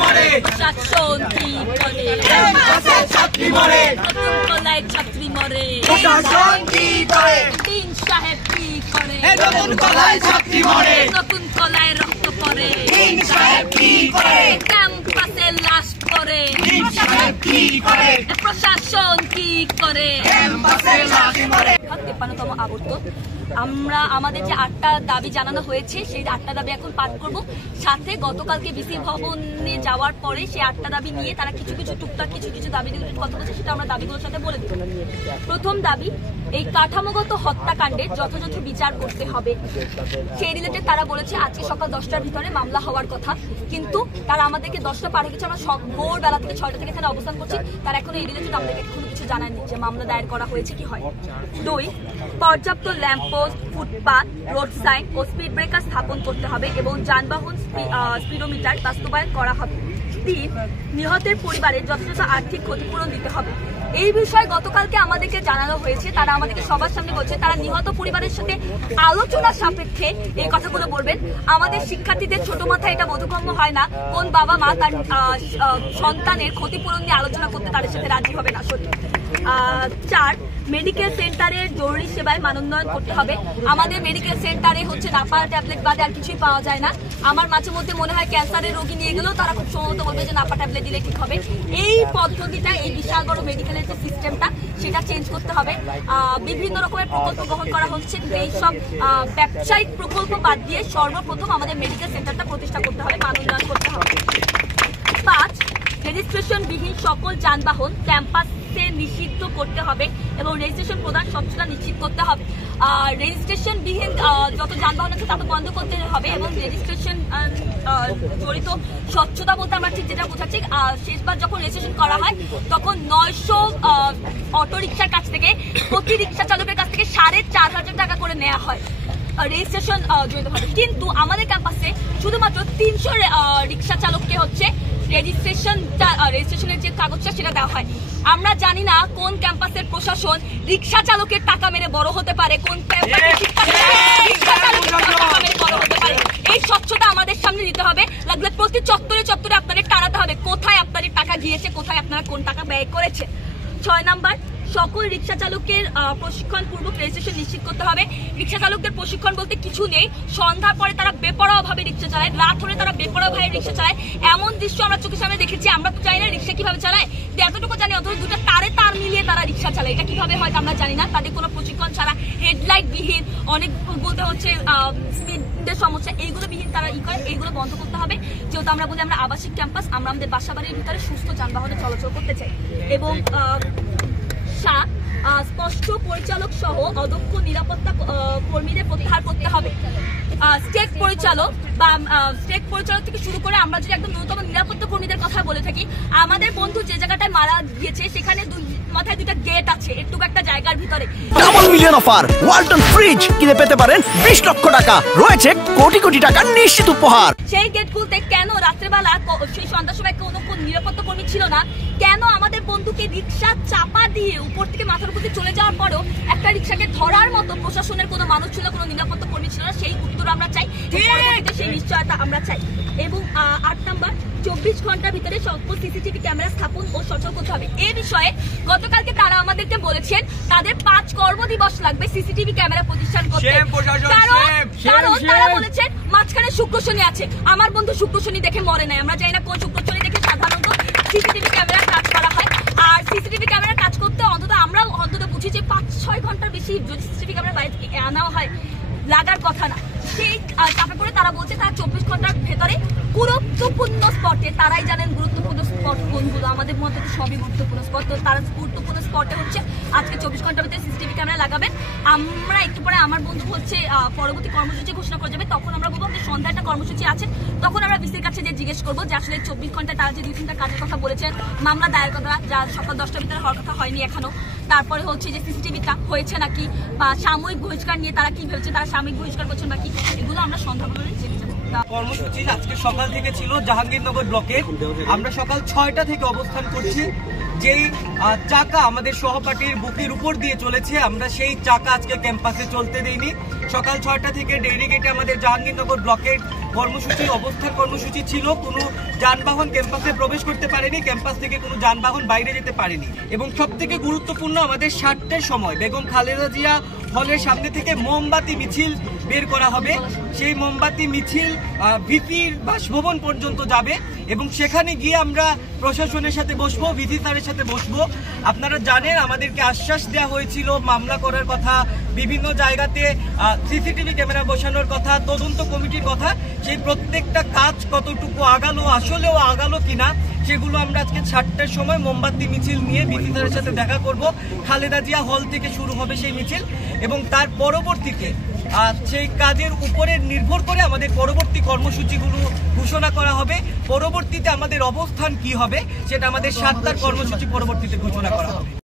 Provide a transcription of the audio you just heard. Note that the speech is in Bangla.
প্রশাসন কি করে? ছাত্রী মরে, নতুন কলায় ছাত্রী মরে। প্রশাসন কি করে? তিন সাহেব কি করে? নতুন কলায় ছাত্রী মরে, নতুন কলায় রক্ত পড়ে। তিন সাহেব কি করে? ক্যাম্পাসে লাশ পড়ে। তিন সাহেব কি করে? প্রশাসন কি করে? ক্যাম্পাসে লাশ পড়ে। 53তম আবর্তন আমরা আমাদের যে 8টা দাবি জানানো হয়েছে সেই 8টা দাবি এখন পাঠ করব। সাথে গতকালকে বিসি ভবনে যাওয়ার পরে সেই 8টা দাবি নিয়ে তারা কিছু টুকটাক কিছু দাবিগুলোর কথা বলছে, সেটা আমরা দাবিগুলোর সাথে বলে দেব। প্রথম দাবি, এই কাঠামোগত হত্যাকাণ্ডের যথাযথ বিচার করতে হবে। সেই রিলেটেড তারা বলেছে আজকে সকাল 10টার ভিতরে মামলা হওয়ার কথা, কিন্তু তারা আমাদেরকে 10টা পার হয়ে গেছে। আমরা ভোরবেলা থেকে 6টা থেকে এখানে অবস্থান করছি, তারা এখনো এই রিলেটেড আমাদেরকে কোনো কিছু জানায়নি যে মামলা দায়ের করা হয়েছে কি হয়। 2, পর্যাপ্ত ল্যাম্পপোস্ট, ফুটপাথ, রোড সাইন ও স্পিড ব্রেকার স্থাপন করতে হবে এবং যানবাহন স্পিডোমিটার বাস্তবায়ন করা হবে। 3, নিহতের পরিবারের যথাযথ আর্থিক ক্ষতিপূরণ দিতে হবে। এই বিষয়ে গতকালকে আমাদেরকে জানানো হয়েছে, তারা আমাদেরকে সবার সামনে বলছে তারা নিহত পরিবারের সাথে আলোচনা সাপেক্ষে এই কথাগুলো বলবেন। আমাদের শিক্ষার্থীদের ছোট মাথায় এটা বোধগম্য হয় না, কোন বাবা মা তার সন্তানের ক্ষতিপূরণ নিয়ে আলোচনা করতে তাদের সাথে রাজি হবে না। 4, মেডিকেল সেন্টারের জরুরি সেবায় মানোন্নয়ন করতে হবে। আমাদের মেডিকেল সেন্টারে হচ্ছে নাপা ট্যাবলেট বাদে আর কিছুই পাওয়া যায় না। আমার মাঝে মধ্যে মনে হয় ক্যান্সারের রোগী নিয়ে গেলেও তারা খুব সম্ভবত বলবে যে নাপা ট্যাবলেট দিলে ঠিক হবে। এই পদ্ধতিটা, এই বিশাল বড় মেডিকেলের যে সিস্টেমটা, সেটা চেঞ্জ করতে হবে। বিভিন্ন রকমের প্রকল্প গ্রহণ করা হচ্ছে, কিন্তু এইসব ব্যবসায়িক প্রকল্প বাদ দিয়ে সর্বপ্রথম আমাদের মেডিকেল সেন্টারটা প্রতিষ্ঠা করতে হবে, মানোন্নয়ন করতে হবে। 5, রেজিস্ট্রেশন বিহীন সকল যানবাহন ক্যাম্পাসে নিষিদ্ধ করতে হবে এবং রেজিস্ট্রেশন প্রদান স্বচ্ছতা নিশ্চিত করতে হবে। রেজিস্ট্রেশন বিহীন যত যানবাহন আছে তা তো বন্ধ করতে হবে এবং রেজিস্ট্রেশন জড়িত স্বচ্ছতা বলতে আমরা ঠিক যেটা বোঝাচ্ছি, শেষবার যখন রেজিস্ট্রেশন করা হয় তখন 900 অটো রিক্সার কাছ থেকে প্রতি রিক্সা চালকের কাছ থেকে 4,500 টাকা করে নেওয়া হয় রেজিস্ট্রেশন জড়িত হবে। কিন্তু আমাদের ক্যাম্পাসে শুধুমাত্র 300 রিক্সা চালককে হচ্ছে রেজিস্ট্রেশনের যে কাগজটা সেটা দেওয়া হয়। আমরা জানি না কোন ক্যাম্পাসের প্রশাসন রিক্সা চালকের টাকা মেরে বড় হতে পারে, কোন ক্যাম্পাসের রিক্সা চালকের টাকা মেরে বড় হতে পারে। এই স্বচ্ছতা আমাদের সামনে দিতে হবে, লাগলে প্রতি চত্বরে আপনাদের টানাতে হবে কোথায় আপনাদের টাকা গিয়েছে, কোথায় আপনারা কোন টাকা ব্যয় করেছে। 6 নাম্বার, সকল রিক্সা চালকের প্রশিক্ষণ পূর্বক রেজিস্ট্রেশন নিশ্চিত করতে হবে। রিক্সা চালকদের প্রশিক্ষণ বলতে কিছু নেই, সন্ধ্যার পরে তারা বেপরোয়া ভাবে রিক্সা চালায়, রাত হলে তারা বেপরোয়া ভাবে রিক্সা চালায়। এমন দৃশ্য আমরা চোখের সামনে দেখেছি। আমরা তো জানি না রিক্সা কিভাবে চালায়, এতটুকু জানি অথচ 2টা তার মিলিয়ে তারা রিক্সা চালায়। এটা কিভাবে হয় আমরা জানি না। তাদের কোনো প্রশিক্ষণ ছাড়া, হেডলাইট বিহীন, অনেক বলতে হচ্ছে স্পিডের সমস্যা, এইগুলো বিহীন তারা করে, এইগুলো বন্ধ করতে হবে। যেহেতু আমরা বলি আমরা আবাসিক ক্যাম্পাস, আমরা আমাদের বাসাবাড়ির ভিতরে সুস্থ যানবাহনে চলাচল করতে চাই। এবং স্পষ্ট পরিচালক সহ অদক্ষ নিরাপত্তা কর্মীদের প্রত্যাহার করতে হবে। স্টেট পরিচালক বা স্টেট পরিচালক থেকে শুরু করে আমরা যদি একদম ন্যূনতম নিরাপত্তা কর্মীদের কথা বলে থাকি, আমাদের বন্ধু যে জায়গাটায় মারা গিয়েছে সেখানে মাথায় 2টা গেট আছে, একটু একটা জায়গার ভিতরে। Double million offer, Walton fridge কিনে পেতে পারেন 20 লক্ষ টাকা, রয়েছে কোটি টাকার নিশ্চিত উপহার। সেই গেট খুলতে কেন রাত্রেবেলা সেই সন্ধ্যার সময় কোনো নিরাপত্তা কর্মী ছিল না? কেন আমাদের বন্ধুকে রিক্সা চাপা দিয়ে উপর থেকে মাথার উপর চলে যাওয়ার পরেও একটা রিক্সাকে ধরার মতো প্রশাসনের কোনো মানুষ ছিল, কোনো নিরাপত্তা কর্মী ছিল না? সেই উত্তর আমরা চাই, সেই নিশ্চয়তা আমরা চাই। এবং 8 নাম্বার, 24 ঘন্টার ভিতরে সকল সিসিটিভি ক্যামেরা স্থাপন ও সচল করতে হবে। এই বিষয়ে গতকালকে তারা আমাদেরকে বলেছেন তাদের 5 কর্মদিবস লাগবে সিসিটিভি ক্যামেরা প্রতিষ্ঠান করতে, কারণ তারা বলেছেন মাঝখানে শুক্র শনি আছে। আমার বন্ধু শুক্র শনি দেখে মরে নাই, আমরা জানি না কোন শুক্র শনি দেখে সাধারণত সিসিটিভি ক্যামেরা কাজ করা হয়। আর সিসিটিভি ক্যামেরা কাজ করতে আমরা অন্তত বুঝি যে 5-6 ঘন্টার বেশি যদি সিসিটিভি ক্যামেরা বাইরে থেকে আনা হয় লাগার কথা না। সেই চাপে পড়ে তারা বলছে তারা 24 ঘন্টার ভেতরে গুরুত্বপূর্ণ স্পটে, তারাই জানেন গুরুত্বপূর্ণ স্পট কোনগুলো, আমাদের মধ্যে তো সবই গুরুত্বপূর্ণ স্পট, তো তারা গুরুত্বপূর্ণ স্পটে হচ্ছে আজকে 24 ঘন্টার ভিতরে সিসিটিভি ক্যামেরা লাগাবেন। আমরা একটু পরে আমার বন্ধু হচ্ছে পরবর্তী কর্মসূচি ঘোষণা করে যাবে, তখন আমরা বলবো আমাদের সন্ধ্যায় একটা কর্মসূচি আছে, তখন আমরা বিসির কাছে যে জিজ্ঞেস করবো যে আসলে 24 ঘন্টায় তারা যে 2-3টা কাজের কথা বলেছেন, মামলা দায়ের কথা যা সকাল 10টার ভিতরে হওয়ার কথা হয়নি এখনো, তারপরে হচ্ছে যে সিসিটিভিটা হয়েছে নাকি, বা সাময়িক বহিষ্কার নিয়ে তারা কি ভেবেছে, তারা সাময়িক বহিষ্কার করছেন নাকি, এগুলো আমরা সন্ধ্যাবেলা জেনে যাবো। কর্মসূচি আজকে সকাল থেকে ছিল জাহাঙ্গীরনগর ব্লকে। আমরা সকাল 6টা থেকে অবস্থান করছি। যেই চাকা আমাদের সহপাঠীর বুকের উপর দিয়ে চলেছে, আমরা সেই চাকা আজকে ক্যাম্পাসে চলতে দেইনি। সকাল 6টা থেকে ডেইরি গেটে আমাদের জাহাঙ্গীরনগর ব্লকের কর্মসূচি, অবস্থার কর্মসূচি ছিল। কোনো যানবাহন ক্যাম্পাসে প্রবেশ করতে পারেনি, ক্যাম্পাস থেকে কোনো যানবাহন বাইরে যেতে পারেনি। এবং সবথেকে গুরুত্বপূর্ণ, আমাদের 7টার সময় বেগম খালেদা জিয়া হলের সামনে থেকে মোমবাতি মিছিল বের করা হবে। সেই মোমবাতি মিছিল ভিসির বাসভবন পর্যন্ত যাবে এবং সেখানে গিয়ে আমরা প্রশাসনের সাথে বসবো, ভিসি স্যারের সাথে বসবো। আপনারা জানেন আমাদেরকে আশ্বাস দেওয়া হয়েছিল মামলা করার কথা, বিভিন্ন জায়গাতে সিসিটিভি ক্যামেরা বসানোর কথা, তদন্ত কমিটির কথা। সেই প্রত্যেকটা কাজ কতটুকু আগালো, আসলেও আগালো কিনা, সেগুলো আমরা আজকে 7টার সময় মোমবাতি মিছিল নিয়ে ভিসি স্যারের সাথে দেখা করব। খালেদা জিয়া হল থেকে শুরু হবে সেই মিছিল এবং তার পরবর্তীতে সেই কাজের উপরে নির্ভর করে আমাদের পরবর্তী কর্মসূচিগুলো ঘোষণা করা হবে। পরবর্তীতে আমাদের অবস্থান কি হবে সেটা আমাদের 7টার কর্মসূচি পরবর্তীতে ঘোষণা করা হবে।